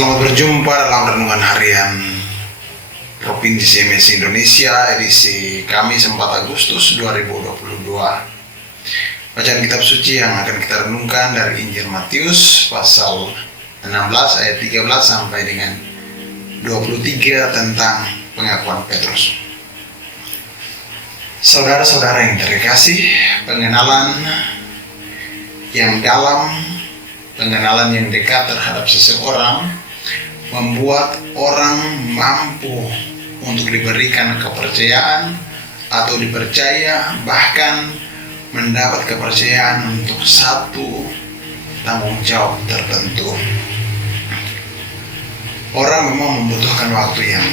Selamat berjumpa dalam Renungan Harian Provinsi MS Indonesia edisi Kamis 4 Agustus 2022. Bacaan kitab suci yang akan kita renungkan dari Injil Matius pasal 16 ayat 13 sampai dengan 23 tentang pengakuan Petrus. Saudara-saudara yang terkasih, pengenalan yang dalam, pengenalan yang dekat terhadap seseorang membuat orang mampu untuk diberikan kepercayaan atau dipercaya, bahkan mendapat kepercayaan untuk satu tanggung jawab tertentu. Orang memang membutuhkan waktu yang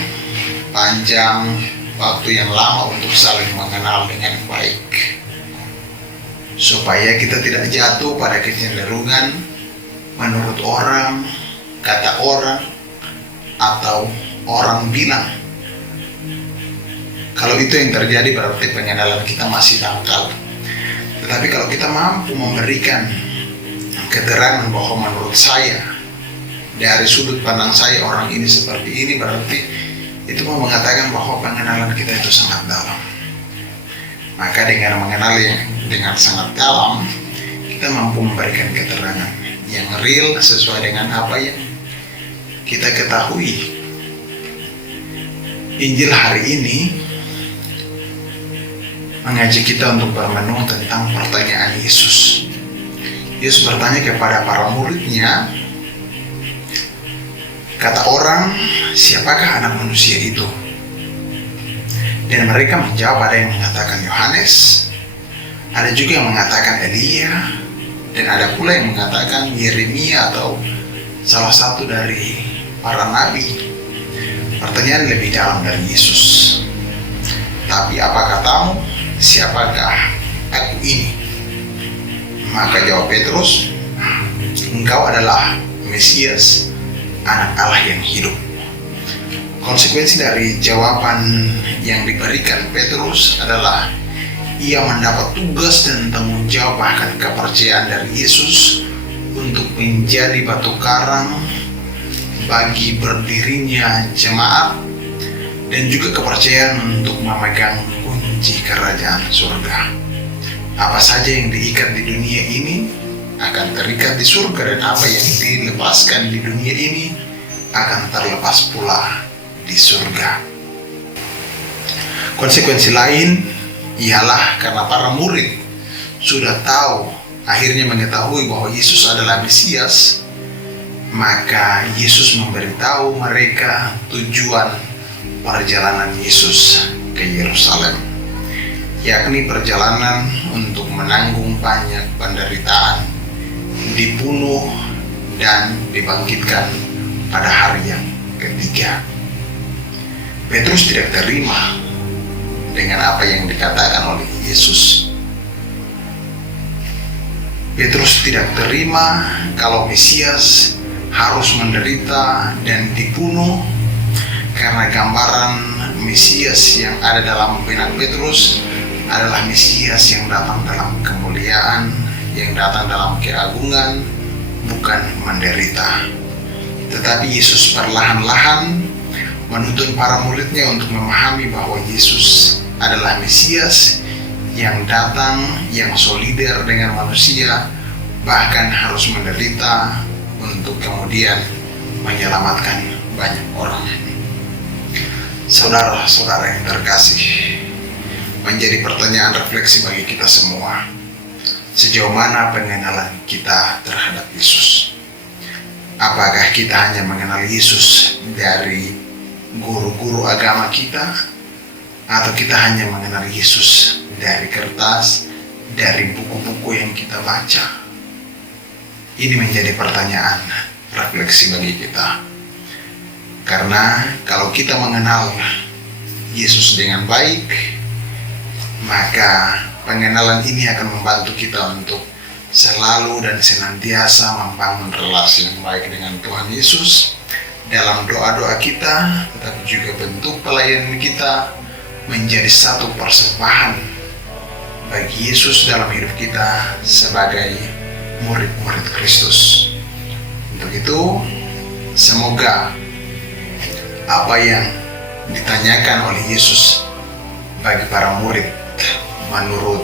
panjang, waktu yang lama untuk saling mengenal dengan baik, supaya kita tidak jatuh pada kecenderungan menurut orang, kata orang, atau orang bilang. Kalau itu yang terjadi berarti pengenalan kita masih dangkal. Tetapi kalau kita mampu memberikan keterangan bahwa menurut saya, dari sudut pandang saya orang ini seperti ini, berarti itu mau mengatakan bahwa pengenalan kita itu sangat dalam. Maka dengan mengenal yang dengan sangat dalam, kita mampu memberikan keterangan yang real sesuai dengan apa yang kita ketahui. Injil hari ini mengajak kita untuk bermenung tentang pertanyaan Yesus. Yesus bertanya kepada para muridnya, kata orang, siapakah anak manusia itu? Dan mereka menjawab, ada yang mengatakan Yohanes, ada juga yang mengatakan Elia, dan ada pula yang mengatakan Yeremia atau salah satu dari para nabi. Pertanyaan lebih dalam dari Yesus. Tapi apa katamu? Siapakah aku ini? Maka jawab Petrus, engkau adalah Mesias, anak Allah yang hidup. Konsekuensi dari jawaban yang diberikan Petrus adalah ia mendapat tugas dan tanggung jawab, bahkan kepercayaan dari Yesus untuk menjadi batu karang bagi berdirinya jemaat, dan juga kepercayaan untuk memegang kunci kerajaan surga. Apa saja yang diikat di dunia ini akan terikat di surga, dan apa yang dilepaskan di dunia ini akan terlepas pula di surga. Konsekuensi lain ialah karena para murid sudah tahu, akhirnya mengetahui bahwa Yesus adalah Mesias, maka Yesus memberitahu mereka tujuan perjalanan Yesus ke Yerusalem, yakni perjalanan untuk menanggung banyak penderitaan, dibunuh dan dibangkitkan pada hari yang ketiga. Petrus tidak terima dengan apa yang dikatakan oleh Yesus. Petrus tidak terima kalau Mesias harus menderita dan dibunuh, karena gambaran Mesias yang ada dalam benak Petrus adalah Mesias yang datang dalam kemuliaan, yang datang dalam keagungan, bukan menderita. Tetapi Yesus perlahan-lahan menuntun para muridnya untuk memahami bahwa Yesus adalah Mesias yang datang, yang solider dengan manusia, bahkan harus menderita untuk kemudian menyelamatkan banyak orang. Saudara-saudara yang terkasih, menjadi pertanyaan refleksi bagi kita semua, sejauh mana pengenalan kita terhadap Yesus? Apakah kita hanya mengenal Yesus dari guru-guru agama kita, atau kita hanya mengenal Yesus dari kertas, dari buku-buku yang kita baca? Ini menjadi pertanyaan refleksi bagi kita. Karena kalau kita mengenal Yesus dengan baik, maka pengenalan ini akan membantu kita untuk selalu dan senantiasa membangun relasi yang baik dengan Tuhan Yesus dalam doa-doa kita, tetapi juga bentuk pelayanan kita menjadi satu persembahan bagi Yesus dalam hidup kita sebagai murid-murid Kristus. Untuk itu, Semoga apa yang ditanyakan oleh Yesus bagi para murid, menurut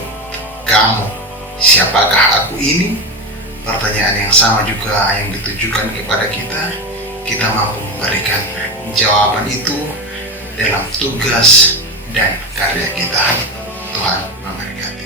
kamu siapakah aku ini? Pertanyaan yang sama juga yang ditujukan kepada kita. Kita mampu memberikan jawaban itu dalam tugas dan karya kita. Tuhan memberkati.